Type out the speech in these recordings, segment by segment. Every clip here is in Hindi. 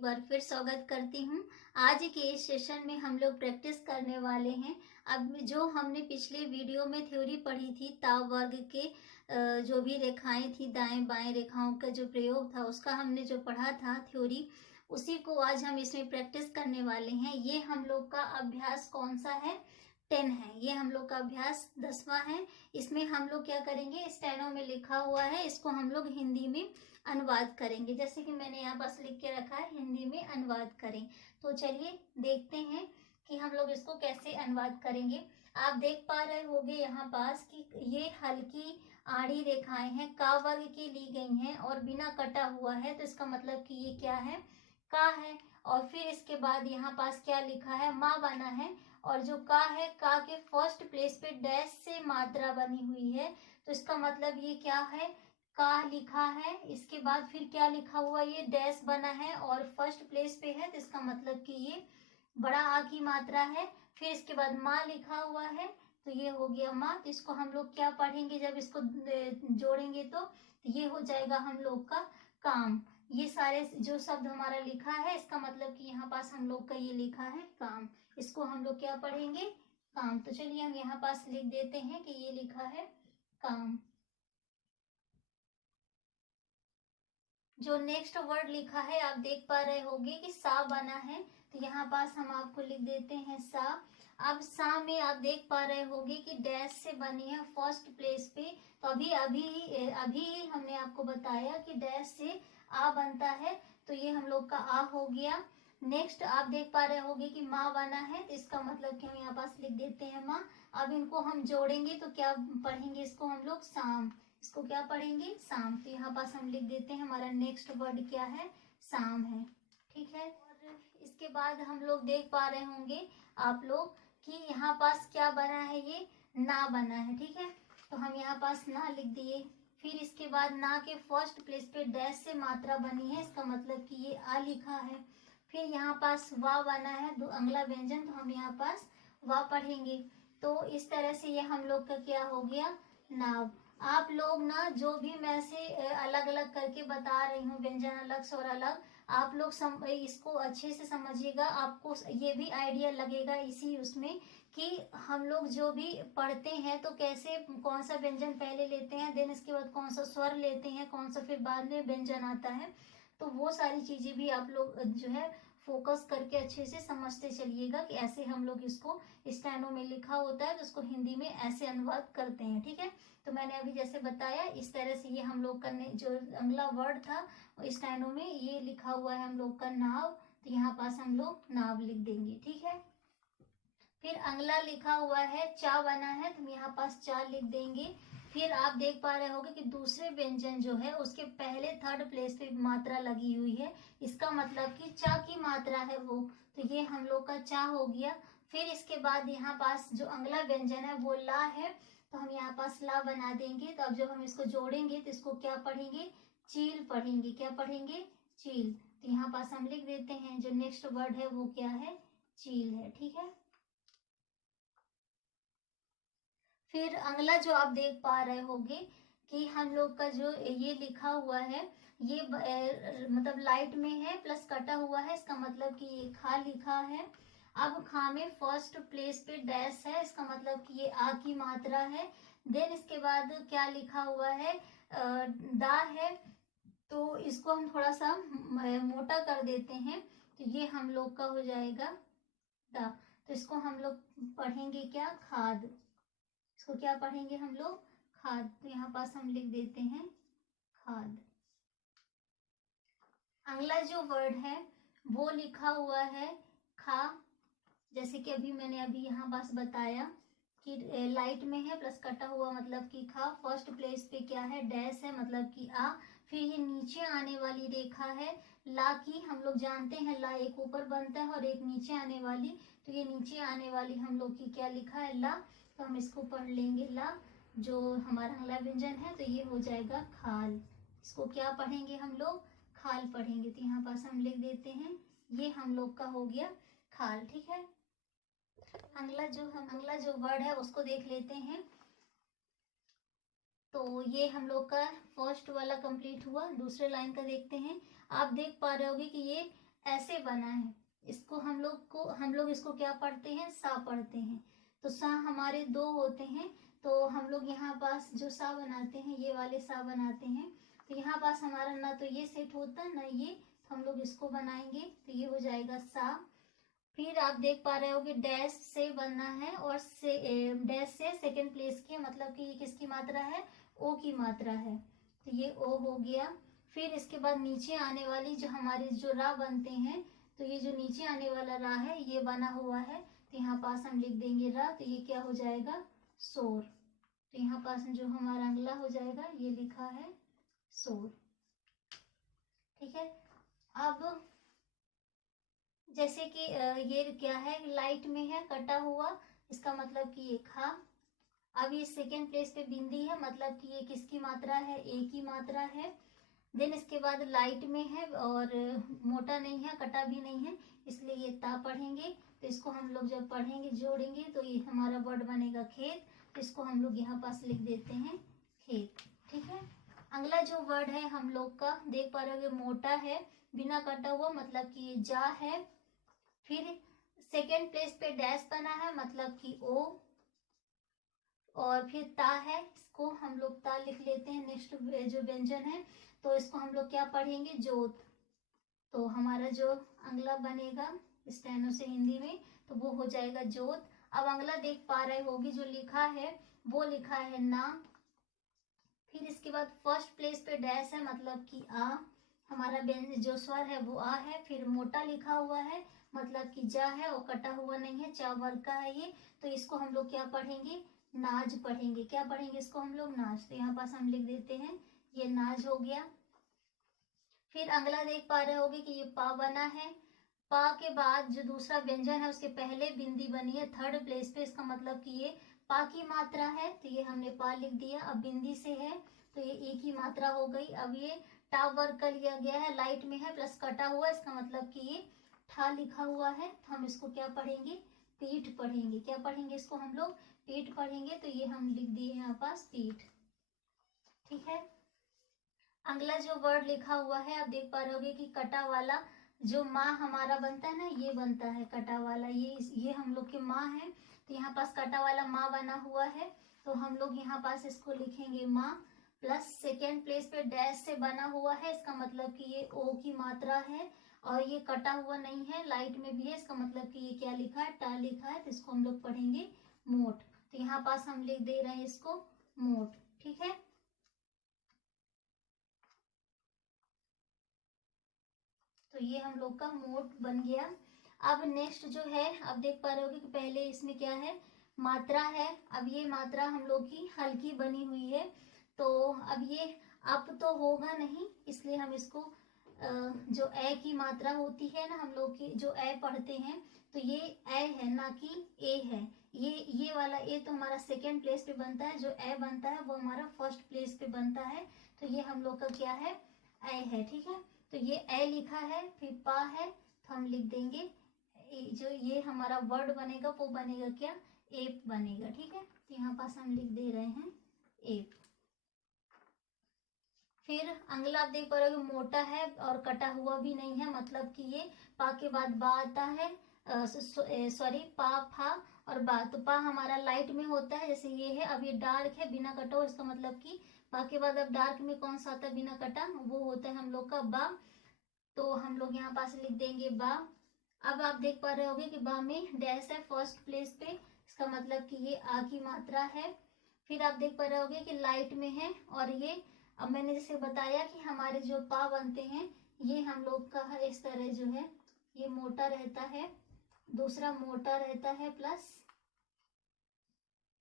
एक बार फिर स्वागत करती हूँ। आज के इस सेशन में हम लोग प्रैक्टिस करने वाले हैं। अब जो हमने पिछले वीडियो में थ्योरी पढ़ी थी ताव वर्ग के जो भी रेखाएं थी दाएं बाएं रेखाओं का जो प्रयोग था उसका हमने जो पढ़ा था थ्योरी, उसी को आज हम इसमें प्रैक्टिस करने वाले हैं। ये हम लोग का अभ्यास कौन सा है? 10 है। ये हम लोग का अभ्यास 10वां है। इसमें हम लोग क्या करेंगे, स्टेनो में लिखा हुआ है, इसको हम लोग हिंदी में अनुवाद करेंगे। जैसे कि मैंने यहाँ पास लिख के रखा है हिंदी में अनुवाद करें। तो चलिए देखते हैं कि हम लोग इसको कैसे अनुवाद करेंगे। आप देख पा रहे होंगे यहाँ पास कि ये हल्की आड़ी रेखाएं हैं, का वर्ग की ली गई हैं और बिना कटा हुआ है, तो इसका मतलब कि ये क्या है? का है। और फिर इसके बाद यहाँ पास क्या लिखा है? माँ बना है। और जो का है, का के फर्स्ट प्लेस पे डैश से मात्रा बनी हुई है, तो इसका मतलब ये क्या है? का लिखा है। इसके बाद फिर क्या लिखा हुआ? ये डैश बना है और फर्स्ट प्लेस पे है, तो इसका मतलब कि ये बड़ा आ की मात्रा है। फिर इसके बाद माँ लिखा हुआ है, तो ये हो गया माँ। तो इसको हम लोग क्या पढ़ेंगे जब इसको जोड़ेंगे? तो ये हो जाएगा हम लोग का काम। ये सारे जो शब्द हमारा लिखा है, इसका मतलब कि यहाँ पास हम लोग का ये लिखा है काम। इसको हम लोग क्या पढ़ेंगे? काम। तो चलिए हम यहाँ पास लिख देते हैं कि ये लिखा है काम। जो नेक्स्ट वर्ड लिखा है आप देख पा रहे होंगे कि सा बना है, तो यहाँ पास हम आपको लिख देते हैं सा। अब सा में आप देख पा रहे होंगे कि डैश से बनी है फर्स्ट प्लेस पे। तो अभी अभी अभी हमने आपको बताया कि डैश से आ बनता है, तो ये हम लोग का आ हो गया। नेक्स्ट आप देख पा रहे होंगे कि माँ बना है, तो इसका मतलब कि हम यहाँ पास लिख देते हैं माँ। अब इनको हम जोड़ेंगे तो क्या पढ़ेंगे? इसको हम लोग शाम। इसको क्या पढ़ेंगे? शाम। तो यहाँ पास हम लिख देते हैं हमारा नेक्स्ट वर्ड क्या है? शाम है। ठीक है। और इसके बाद हम लोग देख पा रहे होंगे आप लोग कि यहाँ पास क्या बना है? ये ना बना है। ठीक है, तो हम यहाँ पास ना लिख दिए। फिर इसके बाद ना के फर्स्ट प्लेस पे डैश से मात्रा बनी है, इसका मतलब कि ये आ लिखा है। फिर यहाँ पास वा बना है, दो अगला व्यंजन, तो हम यहाँ पास वा पढ़ेंगे। तो इस तरह से ये हम लोग का क्या हो गया? नाव। आप लोग ना जो भी मैं से अलग अलग करके बता रही हूँ, व्यंजन अलग स्वर अलग, आप लोग इसको अच्छे से समझिएगा। आपको ये भी आइडिया लगेगा इसी उसमें कि हम लोग जो भी पढ़ते हैं तो कैसे कौन सा व्यंजन पहले लेते हैं, देन इसके बाद कौन सा स्वर लेते हैं, कौन सा फिर बाद में व्यंजन आता है। तो वो सारी चीजें भी आप लोग जो है फोकस करके अच्छे से समझते चलिएगा कि ऐसे हम लोग इसको स्टेनो में लिखा होता है तो उसको हिंदी में ऐसे अनुवाद करते हैं। ठीक है, तो मैंने अभी जैसे बताया इस तरह से ये हम लोग का जो अगला वर्ड था स्टेनो में ये लिखा हुआ है हम लोग का नाव, तो यहाँ पास हम लोग नाव लिख देंगे। ठीक है, फिर अगला लिखा हुआ है चा बना है, तो हम यहाँ पास चा लिख देंगे। फिर आप देख पा रहे होंगे कि दूसरे व्यंजन जो है उसके पहले थर्ड प्लेस पे मात्रा लगी हुई है, इसका मतलब कि चा की मात्रा है वो, तो ये हम लोग का चा हो गया। फिर इसके बाद यहाँ पास जो अगला व्यंजन है वो ला है, तो हम यहाँ पास ला बना देंगे। तो अब जब हम इसको जोड़ेंगे तो इसको क्या पढ़ेंगे? चील पढ़ेंगे। क्या पढ़ेंगे? चील। तो यहाँ पास हम लिख देते हैं जो नेक्स्ट वर्ड है वो क्या है? चील है। ठीक है, फिर अगला जो आप देख पा रहे होंगे कि हम लोग का जो ये लिखा हुआ है ये मतलब लाइट में है प्लस कटा हुआ है, इसका मतलब कि ये खा लिखा है। अब खा में फर्स्ट प्लेस पे डैश है, इसका मतलब कि ये आ की मात्रा है। देन इसके बाद क्या लिखा हुआ है? दा है, तो इसको हम थोड़ा सा मोटा कर देते हैं, तो ये हम लोग का हो जाएगा दा। तो इसको हम लोग पढ़ेंगे क्या? खाद। इसको क्या पढ़ेंगे हम लोग? खाद। तो यहाँ पास हम लिख देते हैं खाद। अगला जो वर्ड है वो लिखा हुआ है खा। जैसे कि अभी मैंने यहाँ पास बताया कि लाइट में है प्लस कटा हुआ मतलब कि खा। फर्स्ट प्लेस पे क्या है? डैश है मतलब कि आ। फिर ये नीचे आने वाली रेखा है ला की, हम लोग जानते हैं ला एक ऊपर बनता है और एक नीचे आने वाली, तो ये नीचे आने वाली हम लोग की क्या लिखा है? ला। तो हम इसको पढ़ लेंगे ला, जो हमारा अगला व्यंजन है, तो ये हो जाएगा खाल। इसको क्या पढ़ेंगे हम लोग? खाल पढ़ेंगे। तो यहाँ पास हम लिख देते हैं ये हम लोग का हो गया खाल। ठीक है, अगला जो वर्ड है उसको देख लेते हैं। तो ये हम लोग का फर्स्ट वाला कंप्लीट हुआ, दूसरे लाइन का देखते हैं। आप देख पा रहे होगे कि ये ऐसे बना है, इसको हम लोग इसको क्या पढ़ते हैं, सा पढ़ते हैं। तो सा हमारे दो होते हैं, तो हम लोग यहाँ पास जो सा बनाते हैं ये वाले सा बनाते हैं। तो यहाँ पास हमारा ना तो ये सेट होता ना ये, तो हम लोग इसको बनाएंगे तो ये हो जाएगा सा। फिर आप देख पा रहे हो कि डैश से बनना है और डैश से सेकेंड प्लेस की, मतलब कि ये किसकी मात्रा है, ओ की मात्रा है, तो ये ओ हो गया। फिर इसके बाद नीचे आने वाली जो हमारे जो रा बनते हैं, तो ये जो नीचे आने वाला रा है ये बना हुआ है, तो यहाँ पास हम लिख देंगे रा, तो ये क्या हो जाएगा, शोर। तो यहाँ पास जो हमारा अगला हो जाएगा ये लिखा है शोर। ठीक है। अब जैसे कि ये क्या है, लाइट में है कटा हुआ, इसका मतलब कि ये खा। अब ये सेकेंड प्लेस पे बिंदी है, मतलब कि ये किसकी मात्रा है, ए की मात्रा है। देन इसके बाद लाइट में है और मोटा नहीं है, कटा भी नहीं है, इसलिए ये ता पढ़ेंगे। तो इसको हम लोग जब पढ़ेंगे जोड़ेंगे तो ये हमारा वर्ड बनेगा खेत। तो इसको हम लोग यहाँ पास लिख देते हैं खेत। ठीक है। अगला जो वर्ड है हम लोग का देख पा रहे हो मोटा है, बिना कटा हुआ, मतलब कि ये जा है। फिर सेकेंड प्लेस पे डैश बना है, मतलब कि ओ, और फिर ता है, इसको हम लोग ता लिख लेते हैं। नेक्स्ट जो व्यंजन है तो इसको हम लोग क्या पढ़ेंगे, जोत। तो हमारा जो अगला बनेगा स्टेनो से हिंदी में तो वो हो जाएगा जोत। अब अगला देख पा रहे होगी जो लिखा है वो लिखा है ना। फिर इसके बाद फर्स्ट प्लेस पे डैश है, मतलब कि आ, हमारा जो स्वर है वो आ है। फिर मोटा लिखा हुआ है, मतलब कि जा है और कटा हुआ नहीं है, चा वर्ग का है ये। तो इसको हम लोग क्या पढ़ेंगे, नाज पढ़ेंगे। क्या पढ़ेंगे इसको हम लोग, नाज। तो यहाँ पास हम लिख देते हैं ये नाज हो गया। फिर अगला देख पा रहे होगे कि ये पा बना है। पा के बाद जो दूसरा व्यंजन है उसके पहले बिंदी बनी है थर्ड प्लेस पे, इसका मतलब कि ये पा की मात्रा है, तो ये हमने पा लिख दिया। अब बिंदी से है तो ये ए की मात्रा हो गई। अब ये टा वर्ग का लिया गया है, लाइट में है प्लस कटा हुआ, इसका मतलब कि ये ठा लिखा हुआ है। तो हम इसको क्या पढ़ेंगे, पीठ पढ़ेंगे। क्या पढ़ेंगे इसको हम लोग, पीठ पढ़ेंगे। तो ये हम लिख दिए यहाँ पास पीठ। ठीक है। अगला जो वर्ड लिखा हुआ है आप देख पा रहे होगे कि कटा वाला जो माँ हमारा बनता है ना, ये बनता है कटा वाला, ये हम लोग के माँ है। तो यहाँ पास कटा वाला माँ बना हुआ है, तो हम लोग यहाँ पास इसको लिखेंगे माँ। प्लस सेकेंड प्लेस पे डैश से बना हुआ है, इसका मतलब कि ये ओ की मात्रा है और ये कटा हुआ नहीं है, लाइट में भी है, इसका मतलब कि ये क्या लिखा है, टा लिखा है। तो इसको हम लोग पढ़ेंगे मोट। तो यहाँ पास हम लिख दे रहे हैं इसको मोट। ठीक है। तो ये हम लोग का मोट बन गया। अब नेक्स्ट जो है आप देख पा रहे होगे कि पहले इसमें क्या है, मात्रा है। अब ये मात्रा हम लोग की हल्की बनी हुई है, तो अब ये अप तो होगा नहीं, इसलिए हम इसको जो ए की मात्रा होती है ना हम लोग की, जो ए पढ़ते हैं, तो ये ए है ना कि ए है। ये वाला ए तो हमारा सेकेंड प्लेस पे बनता है, जो ए बनता है वो हमारा फर्स्ट प्लेस पे बनता है। तो ये हम लोग का क्या है, ए है। ठीक है। तो ये ए लिखा है, फिर पा है, तो हम लिख देंगे जो ये हमारा वर्ड बनेगा वो बनेगा क्या, एप बनेगा। ठीक है। तो यहाँ पास हम लिख दे रहे हैं एप। फिर अगला आप देख पा रहे हो मोटा है और कटा हुआ भी नहीं है, मतलब कि ये पा के बाद बा आता है, सॉरी पा फा और बा। तो पा हमारा लाइट में होता है, जैसे ये है। अब ये डार्क है बिना कटा हुआ, इसका मतलब कि पा के बाद अब डार्क में कौन सा आता है बिना कटा, वो होता है हम लोग का बा। तो हम लोग यहाँ पास लिख देंगे बा। अब आप देख पा रहे होगे कि बा में डैश है फर्स्ट प्लेस पे, इसका मतलब कि ये आ की मात्रा है। फिर आप देख पा रहे होगे कि लाइट में है और ये, अब मैंने जैसे बताया कि हमारे जो पा बनते हैं ये हम लोग का है इस तरह जो है, ये मोटा रहता है, दूसरा मोटा रहता है प्लस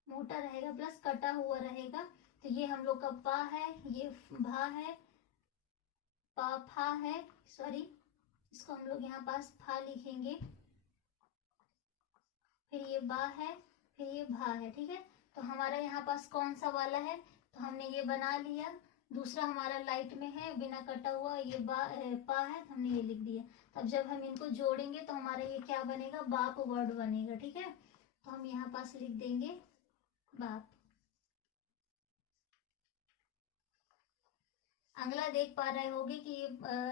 मोटा रहेगा प्लस कटा हुआ रहेगा। तो ये हम लोग का पा है, ये भा है, पा फा है, सॉरी इसको हम लोग यहाँ पास फा लिखेंगे। फिर ये बा है, फिर ये भा है। ठीक है। तो हमारा यहाँ पास कौन सा वाला है, तो हमने ये बना लिया। दूसरा हमारा लाइट में है बिना कटा हुआ, ये पा है, तो हमने ये लिख दिया। तब जब हम इनको जोड़ेंगे तो हमारा ये क्या बनेगा, बाप वर्ड बनेगा। ठीक है। तो हम यहाँ पास लिख देंगे बाप। अगला देख पा रहे होगे कि ये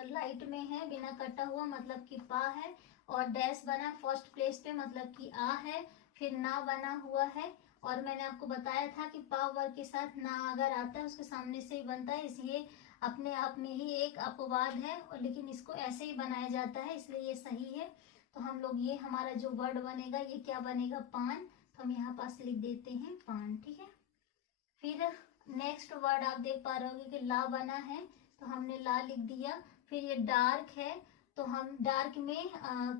लाइट में है, बिना कटा हुआ, मतलब कि पा है, और डैश बना फर्स्ट प्लेस पे मतलब कि आ है, फिर ना बना हुआ है। और मैंने आपको बताया था कि पा वर्ग के साथ ना अगर आता है उसके सामने से ही बनता है, इसलिए अपने आप में ही एक अपवाद है, और लेकिन इसको ऐसे ही बनाया जाता है, इसलिए ये सही है। तो हम लोग ये हमारा जो वर्ड बनेगा ये क्या बनेगा, पान। तो हम यहाँ पास लिख देते हैं पान, ठीक है। फिर नेक्स्ट वर्ड आप देख पा रहे होगे कि ला बना है, तो हमने ला लिख दिया। फिर ये डार्क है, तो हम डार्क में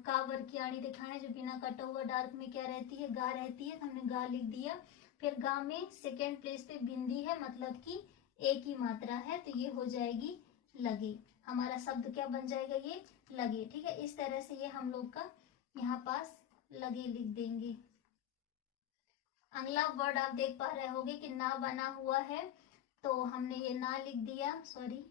का वर्ग की आड़ी दिखाएं जो बिना कटा हुआ, डार्क में क्या रहती है, गा रहती है, तो हमने गा लिख दिया। फिर गा में सेकेंड प्लेस पे बिंदी है, मतलब कि एक ही मात्रा है, तो ये हो जाएगी लगे। हमारा शब्द क्या बन जाएगा, ये लगे, ठीक है। इस तरह से ये हम लोग का यहाँ पास लगे लिख देंगे। अगला वर्ड आप देख पा रहे होगे कि ना बना हुआ है, तो हमने ये ना लिख दिया, सॉरी।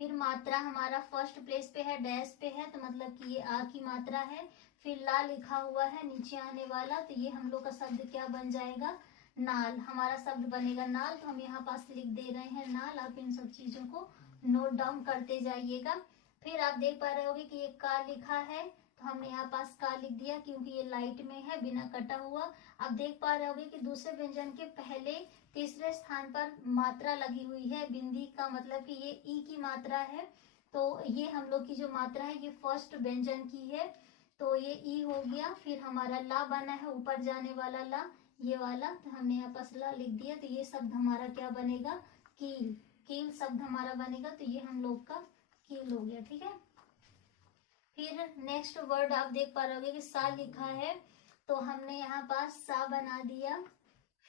फिर मात्रा हमारा फर्स्ट प्लेस पे है, डैश पे है, तो मतलब कि ये आ की मात्रा है। फिर ला लिखा हुआ है नीचे आने वाला, तो ये हम लोग का शब्द क्या बन जाएगा, नाल। हमारा शब्द बनेगा नाल, तो हम यहाँ पास लिख दे रहे हैं नाल। आप इन सब चीजों को नोट डाउन करते जाइएगा। फिर आप देख पा रहे होगे कि ये का लिखा है, तो हमने यहाँ पास का लिख दिया क्योंकि ये लाइट में है, बिना कटा हुआ। आप देख पा रहे होगे कि दूसरे व्यंजन के पहले तीसरे स्थान पर मात्रा लगी हुई है, बिंदी का मतलब कि ये ई की मात्रा है। तो ये हम लोग की जो मात्रा है ये फर्स्ट व्यंजन की है, तो ये ई हो गया। फिर हमारा ला बना है, ऊपर जाने वाला ला, ये वाला, तो हमने यहाँ पास ला लिख दिया। तो ये शब्द हमारा क्या बनेगा, कील। कील शब्द हमारा बनेगा, तो ये हम लोग का कील हो गया, ठीक है। फिर नेक्स्ट वर्ड आप देख पा रहे होगे कि सा लिखा है, तो हमने यहाँ पास सा बना दिया।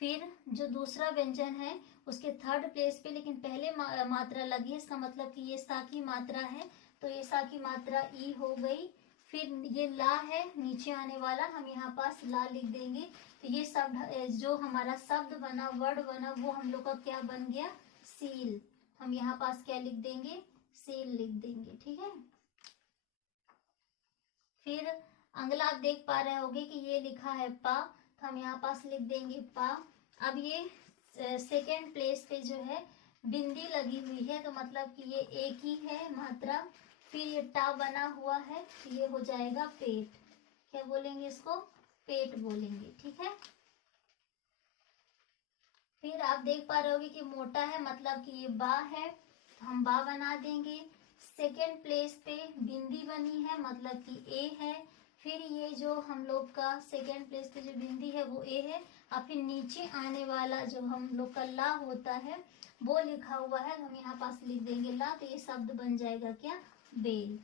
फिर जो दूसरा व्यंजन है उसके थर्ड प्लेस पे लेकिन पहले मात्रा लगी है, इसका मतलब कि ये सा की मात्रा है, तो ये सा की मात्रा ई हो गई। फिर ये ला है नीचे आने वाला, हम यहाँ पास ला लिख देंगे। तो ये शब्द जो हमारा शब्द बना, वर्ड बना, वो हम लोग का क्या बन गया, सील। हम यहाँ पास क्या लिख देंगे, सील लिख देंगे, ठीक है। फिर अगला आप देख पा रहे होगे कि ये लिखा है पा, तो हम यहाँ पास लिख देंगे पा। अब ये सेकेंड प्लेस पे जो है बिंदी लगी हुई है, तो मतलब कि ये एक ही है मात्रा। फिर ये टा बना हुआ है, तो ये हो जाएगा पेट। क्या बोलेंगे इसको, पेट बोलेंगे, ठीक है। फिर आप देख पा रहे होगे कि मोटा है, मतलब कि ये बा है, तो हम बा बना देंगे। सेकेंड प्लेस पे बिंदी बनी है, मतलब कि ए है। फिर ये जो हम लोग का सेकेंड प्लेस पे जो बिंदी है वो ए है, और फिर नीचे आने वाला जो हम लोग का ला होता है वो लिखा हुआ है, हम यहाँ पास लिख देंगे ला। तो ये शब्द बन जाएगा क्या, बेल।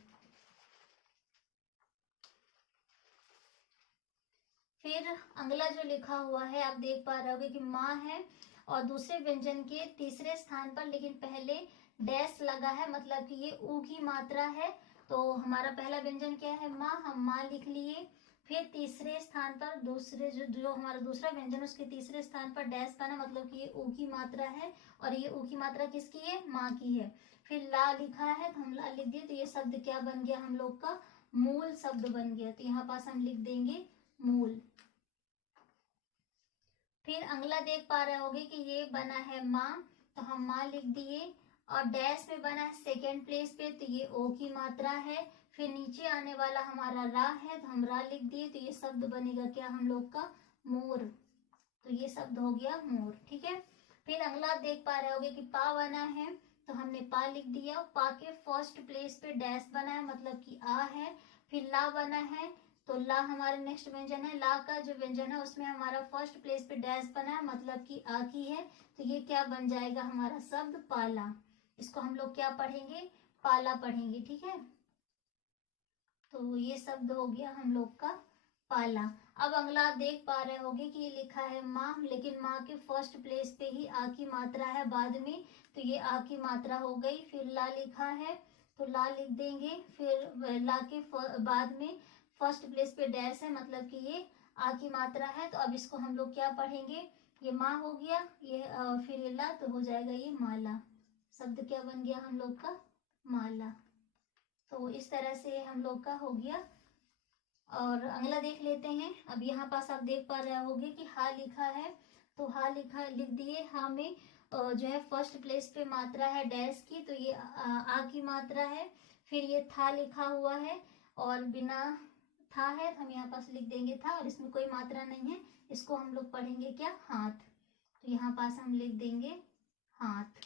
फिर अगला जो लिखा हुआ है आप देख पा रहे होगे कि माँ है, और दूसरे व्यंजन के तीसरे स्थान पर लेकिन पहले डैश लगा है, मतलब कि ये ऊ की मात्रा है। तो हमारा पहला व्यंजन क्या है, माँ, हम माँ लिख लिए। फिर तीसरे स्थान पर दूसरे जो हमारा दूसरा व्यंजन उसके तीसरे स्थान पर डैश बना, मतलब कि ये ऊ की मात्रा है, और ये ऊ की मात्रा किसकी है, माँ की है। फिर ला लिखा है, तो हम ला लिख दिए। तो ये शब्द क्या बन गया, हम लोग का मूल शब्द बन गया। तो यहाँ पास हम लिख देंगे मूल। फिर अगला देख पा रहे होगे कि ये बना है माँ, तो हम माँ लिख दिए। और डैश में बना है सेकेंड प्लेस पे, तो ये ओ की मात्रा है। फिर नीचे आने वाला हमारा रा है, तो हम रा लिख दिए। तो ये शब्द बनेगा क्या, हम लोग का मोर। तो ये शब्द हो गया मोर, ठीक है। फिर अगला देख पा रहे होगे कि पा बना है, तो हमने पा लिख दिया। पा के फर्स्ट प्लेस पे डैश बना है, मतलब कि आ है। फिर ला बना है, तो ला हमारा नेक्स्ट व्यंजन है। ला का जो व्यंजन है उसमें हमारा फर्स्ट प्लेस पे डैश बना है, मतलब कि आ की है। तो ये क्या बन जाएगा, हमारा शब्द पाला। इसको हम लोग क्या पढ़ेंगे, पाला पढ़ेंगे, ठीक है। तो ये शब्द हो गया हम लोग का पाला। अब अगला आप देख पा रहे होगे कि ये लिखा है माँ, लेकिन माँ के फर्स्ट प्लेस पे ही आ की मात्रा है बाद में, तो ये आ की मात्रा हो गई। फिर ला लिखा है, तो ला लिख देंगे। फिर ला के बाद में फर्स्ट प्लेस पे डैश है, मतलब कि ये आ की मात्रा है। तो अब इसको हम लोग क्या पढ़ेंगे, ये माँ हो गया, ये फिर ये ला, तो हो जाएगा ये माला। शब्द क्या बन गया हम लोग का, माला। तो इस तरह से हम लोग का हो गया। और अगला देख लेते हैं। अब यहाँ पास आप देख पा रहे होगे कि हा लिखा है, तो हा लिख दिए। हा में जो है फर्स्ट प्लेस पे मात्रा है डैश की, तो ये आ की मात्रा है। फिर ये था लिखा हुआ है और बिना था है, हम यहाँ पास लिख देंगे था, और इसमें कोई मात्रा नहीं है, इसको हम लोग पढ़ेंगे क्या, हाथ। तो यहाँ पास हम लिख देंगे हाथ।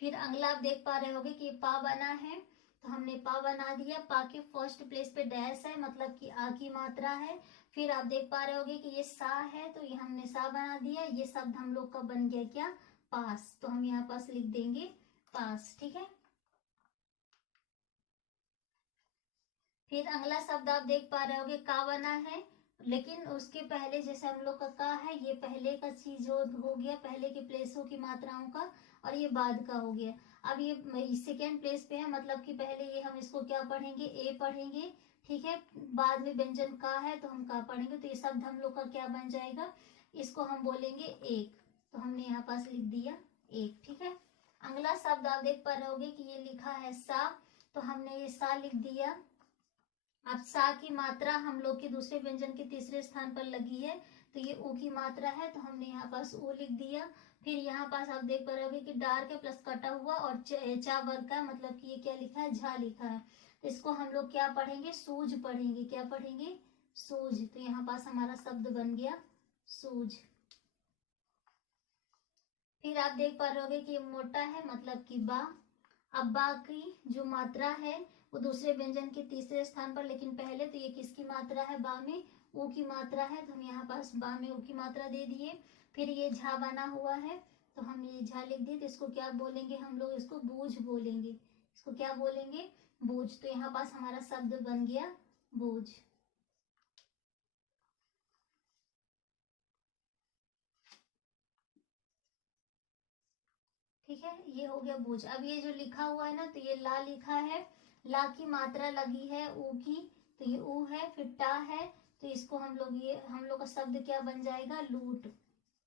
फिर अगला आप देख पा रहे होगे कि पा बना है, तो हमने पा बना दिया। पा के फर्स्ट प्लेस पे डैश है, मतलब कि आ की मात्रा है। फिर आप देख पा रहे होगे कि ये सा है, तो ये हमने सा बना दिया। ये शब्द हम लोग का बन गया क्या, पास। तो हम यहाँ पास लिख देंगे पास, ठीक है। फिर अगला शब्द आप देख पा रहे होगे का बना है, लेकिन उसके पहले जैसे हम लोग का है, ये पहले का चीज हो गया, पहले के प्लेसों की मात्राओं का, और ये बाद का हो गया। अब ये सेकेंड प्लेस पे है, मतलब कि पहले ये हम इसको क्या पढ़ेंगे, ए पढ़ेंगे, ठीक है। बाद में व्यंजन का है तो हम का पढ़ेंगे, तो ये शब्द हम लोग का क्या बन जाएगा, इसको हम बोलेंगे एक। तो हमने यहाँ पास लिख दिया एक, ठीक है। अगला शब्द आप देख पा रहे होगे कि ये लिखा है सा, तो हमने ये सा लिख दिया। अब सा की मात्रा हम लोग के दूसरे व्यंजन के तीसरे स्थान पर लगी है, तो ये ऊ की मात्रा है, तो हमने यहाँ पास ऊ लिख दिया। फिर यहाँ पास आप देख पा रहे होगे कि डार्क है प्लस कटा हुआ और चा वर्ग का, मतलब कि ये क्या लिखा है, झा लिखा है। तो इसको हम लोग क्या पढ़ेंगे, सूज पढ़ेंगे। क्या पढ़ेंगे, सूज। तो यहाँ पास हमारा शब्द बन गया सूज। फिर आप देख पा रहे होगे कि ये मोटा है, मतलब कि बा। अब बा की जो मात्रा है वो दूसरे व्यंजन के तीसरे स्थान पर, लेकिन पहले तो ये किसकी मात्रा है, बा में ऊ की मात्रा है, तो हम यहाँ पास बा में ऊ की मात्रा दे दिए। फिर ये झा बना हुआ है, तो हम ये झा लिख दिए। तो इसको क्या बोलेंगे हम लोग, इसको बूझ बोलेंगे। इसको क्या बोलेंगे, बूझ। तो यहाँ पास हमारा शब्द बन गया बूझ। ठीक है, ये हो गया बूझ। अब ये जो लिखा हुआ है ना, तो ये ला लिखा है, ला की मात्रा लगी है ऊ की, तो ये ऊ है। फिर टा है, तो इसको हम लोग, ये हम लोग का शब्द क्या बन जाएगा, लूट।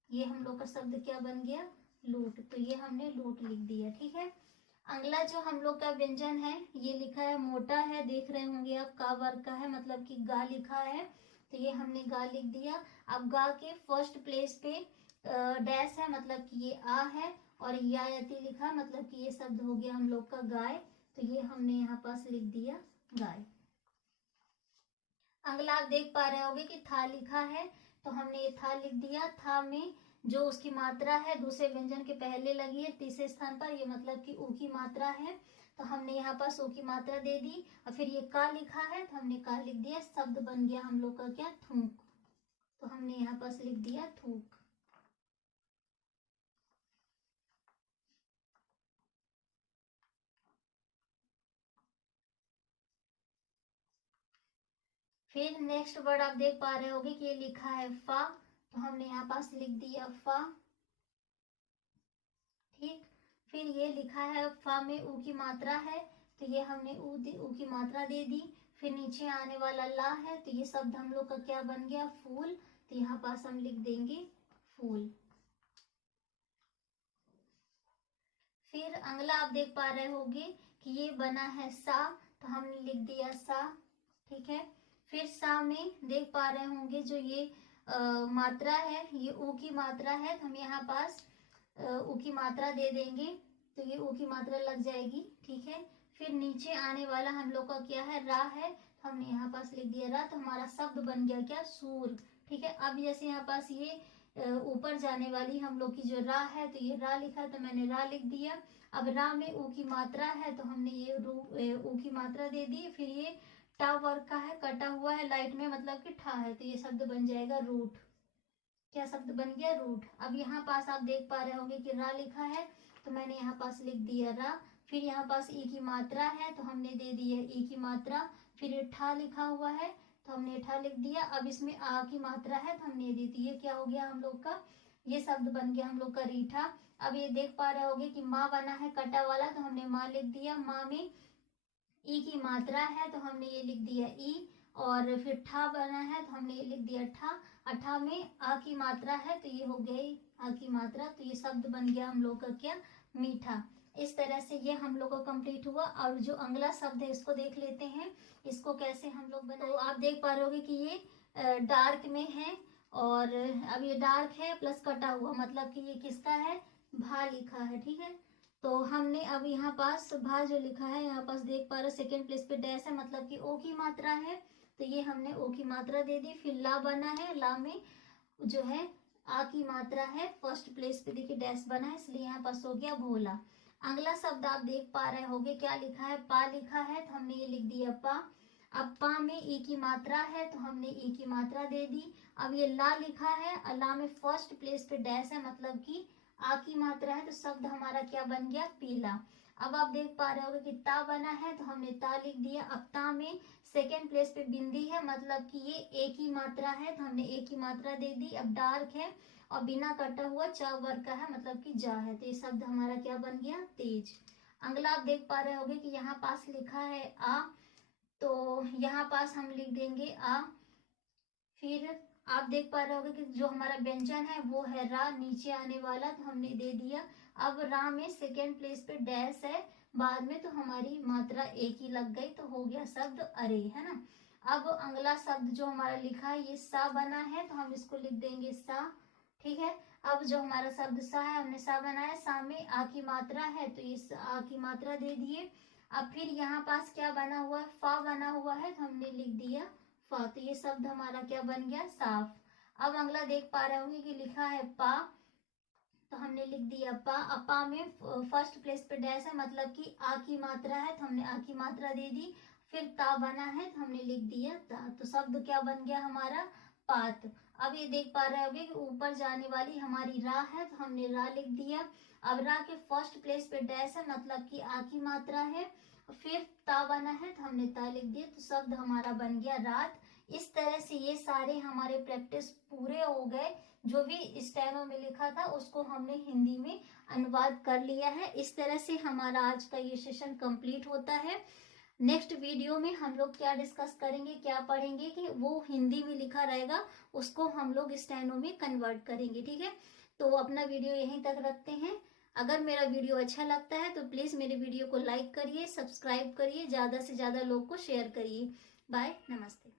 ये हम लोग का शब्द क्या बन गया, लूट। तो ये हमने लूट लिख दिया, ठीक है। अगला जो हम लोग का व्यंजन है, ये लिखा है मोटा है, देख रहे होंगे आप, का वर्ग का है, मतलब कि गा लिखा है, तो ये हमने गा लिख दिया। अब गा के फर्स्ट प्लेस पे डैश है, मतलब कि ये आ है, और या यति लिखा, मतलब कि ये शब्द हो गया हम लोग का गाय, तो ये हमने यहाँ पास लिख दिया गाय। अगला आप देख पा रहे होगे कि था लिखा है, तो हमने ये था लिख दिया। था में जो उसकी मात्रा है दूसरे व्यंजन के पहले लगी है तीसरे स्थान पर, ये मतलब कि ऊ की मात्रा है, तो हमने यहाँ पास ऊ की मात्रा दे दी। और फिर ये का लिखा है, तो हमने का लिख दिया। शब्द बन गया हम लोग का क्या, थूक। तो हमने यहाँ पास लिख दिया थूक। फिर नेक्स्ट वर्ड आप देख पा रहे होगे कि ये लिखा है फा, तो हमने यहाँ पास लिख दिया फा, ठीक। फिर ये लिखा है फा में ऊ की मात्रा है, तो ये हमने ऊ की मात्रा दे दी। फिर नीचे आने वाला ला है, तो ये शब्द हम लोग का क्या बन गया, फूल। तो यहाँ पास हम लिख देंगे फूल। फिर अगला आप देख पा रहे होंगे कि ये बना है सा, तो हमने लिख दिया सा, ठीक है। फिर सा में देख पा रहे होंगे जो ये मात्रा है, ये ऊ की मात्रा है, तो हम यहाँ पास ऊ की मात्रा दे देंगे, तो ये ऊ की मात्रा लग जाएगी, ठीक है। फिर नीचे आने वाला हम लोग का क्या है, रा है, तो हमने यहाँ पास लिख दिया रा, तो हमारा शब्द बन गया क्या, सूर, ठीक है। अब जैसे यहाँ पास ये ऊपर जाने वाली हम लोग की जो रा है, तो ये रा लिखा है, तो मैंने रा लिख दिया। अब रा में ऊ की मात्रा है, तो हमने ये ऊ की मात्रा दे दी। फिर ये टा वर्ग का है, कटा हुआ है लाइट में, मतलब कि ठा है, तो ये शब्द बन जाएगा रूट। क्या शब्द बन गया, रूट। अब यहाँ पास आप देख पा रहे होंगे कि रा लिखा है, तो मैंने यहाँ पास लिख दिया रा। फिर यहाँ पास ई की मात्रा है, तो हमने दे दी है ई की मात्रा। फिर ठा लिखा हुआ है, तो हमने ठा लिख दिया। अब इसमें आ की मात्रा है, तो हमने दे दी। ये क्या हो गया हम लोग का, ये शब्द बन गया हम लोग का रीठा। अब ये देख पा रहे होंगे कि माँ बना है कटा वाला, तो हमने माँ लिख दिया। माँ में ई की मात्रा है, तो हमने ये लिख दिया ई। और फिर ठा बना है, तो हमने ये लिख दिया ठा। अठा में आ की मात्रा है, तो ये हो गई आ की मात्रा, तो ये शब्द बन गया हम लोग का क्या, मीठा। इस तरह से ये हम लोग का कंप्लीट हुआ। और जो अगला शब्द है इसको देख लेते हैं, इसको कैसे हम लोग बनाए। तो आप देख पा रहे होगे कि ये डार्क में है, और अब ये डार्क है प्लस कटा हुआ, मतलब कि ये किसका है, भा लिखा है, ठीक है। तो हमने अब यहाँ पास भा जो लिखा है यहाँ पास देख पा रहे सेकेंड प्लेस पे डैश है, मतलब कि ओ की मात्रा है, तो ये हमने ओ की मात्रा दे दी। फिर ला बना है, ला में जो है आ की मात्रा है, फर्स्ट प्लेस पे देखिए डैश बना है, इसलिए यहाँ पास हो गया भोला। अगला शब्द आप देख पा रहे होगे क्या लिखा है, पा लिखा है, तो हमने ये लिख दिया पा। अब पा में ई की मात्रा है, तो हमने ई की मात्रा दे दी। अब ये ला लिखा है, ला में फर्स्ट प्लेस पे डैश है, मतलब कि आ की मात्रा है, तो शब्द हमारा क्या बन गया, पीला। अब आप देख पा रहे होगे कि ता बना है, तो हमने ता लिख दिया। अब ता में सेकेंड प्लेस पे बिंदी है, मतलब कि ये ए की मात्रा है, तो हमने ए की मात्रा दे दी। अब डार्क है और बिना कटा हुआ च वर्ग का है, मतलब कि जा है, तो ये शब्द हमारा क्या बन गया, तेज। अगला आप देख पा रहे होगे कि यहाँ पास लिखा है आ, तो यहाँ पास हम लिख देंगे आ। फिर आप देख पा रहे होगे कि जो हमारा व्यंजन है वो है रा, नीचे आने वाला, तो हमने दे दिया। अब रा में सेकेंड प्लेस पे डैश है बाद में, तो हमारी मात्रा एक ही लग गई, तो हो गया शब्द अरे, है ना। अब अगला शब्द जो हमारा लिखा है ये सा बना है, तो हम इसको लिख देंगे सा, ठीक है। अब जो हमारा शब्द सा है हमने सा बनाया, सा में आ की मात्रा है, तो इस आ की मात्रा दे दिए। अब फिर यहाँ पास क्या बना हुआ है, फा बना हुआ है, तो हमने लिख दिया फा, तो ये शब्द हमारा क्या बन गया, साफ। अब अगला देख पा रहे होंगे कि लिखा है पा, तो हमने लिख दिया पा। अब पा में फर्स्ट प्लेस पे डैश है, मतलब कि आ की मात्रा है, तो हमने आ की मात्रा दे दी। फिर ता बना है, तो हमने लिख दिया ता, तो शब्द क्या बन गया हमारा, पात। अब ये देख पा रहे होंगे कि ऊपर जाने वाली हमारी रा है, तो हमने रा लिख दिया। अब रा के फर्स्ट प्लेस पे डैश है, मतलब कि आ की मात्रा है। फिर ता बना है, तो हमने ता लिख दिया, तो शब्द हमारा बन गया रात। इस तरह से ये सारे हमारे प्रैक्टिस पूरे हो गए। जो भी स्टेनो में लिखा था उसको हमने हिंदी में अनुवाद कर लिया है। इस तरह से हमारा आज का ये सेशन कंप्लीट होता है। नेक्स्ट वीडियो में हम लोग क्या डिस्कस करेंगे, क्या पढ़ेंगे कि वो हिंदी में लिखा रहेगा उसको हम लोग स्टेनो में कन्वर्ट करेंगे, ठीक है। तो अपना वीडियो यहीं तक रखते हैं। अगर मेरा वीडियो अच्छा लगता है तो प्लीज मेरे वीडियो को लाइक करिए, सब्सक्राइब करिए, ज्यादा से ज्यादा लोग को शेयर करिए। बाय, नमस्ते।